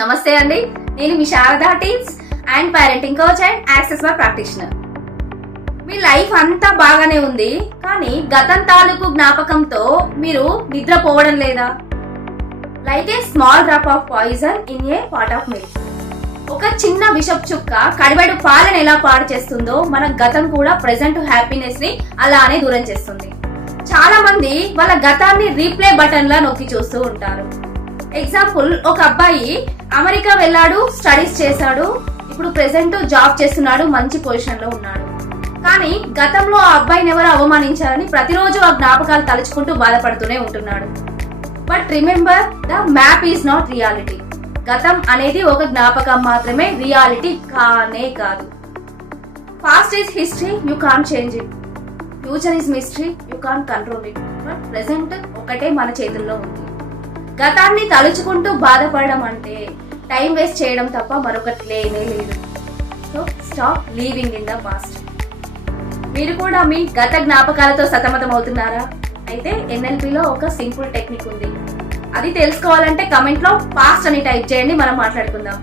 నమస్తే అండి, నేను మీ Sharada teens and parenting coach and access bar practitioner. మీ లైఫ్ అంతా బాగానే ఉంది, కానీ గతం తాలూకు జ్ఞాపకంతో మీరు నిద్రపోవడం లేదా? Like a small drop of poison in a pot of milk. ఒక చిన్న విషపు చుక్క కడివెడు పాలను ఎలా పాడు చేస్తుందో, మన గతం కూడా ప్రెసెంట్ హ్యాపీనెస్ ని అలానే దూరం చేస్తుంది. చాలా మంది వాళ్ళ గతాన్ని రీప్లే బటన్ లా నొక్కి చూస్తూ ఉంటారు. ఎగ్జాంపుల్, ఒక అబ్బాయి అమెరికా వెళ్ళాడు, స్టడీస్ చేశాడు, ఇప్పుడు ప్రెసెంట్ జాబ్ చేస్తున్నాడు, మంచి పొజిషన్ లో ఉన్నాడు. కానీ గతంలో ఆ అబ్బాయిని ఎవరు అవమానించారని ప్రతిరోజు ఆ జ్ఞాపకాలు తలుచుకుంటూ బాధపడుతూనే ఉంటున్నాడు. But remember, the map is not reality. గతం అనేది ఒక జ్ఞాపకం మాత్రమే, రియాలిటీ కానే కాదు. Past is history, you can't change it. Future is mystery, you can't control it. But present ఒకటే మన చేతుల్లో ఉంది. గతాన్ని తలుచుకుంటూ బాధపడడం అంటే టైం వేస్ట్ చేయడం తప్ప మరొకటి లేనే లేదు. So stop living in the past. మీరు కూడా మీ గత జ్ఞాపకాలతో సతమతం అవుతున్నారా? అయితే ఎన్ఎల్పిలో ఒక సింపుల్ టెక్నిక్ ఉంది. అది తెలుసుకోవాలంటే కమెంట్ లో పాస్ట్ అని టైప్ చేయండి, మనం మాట్లాడుకుందాం.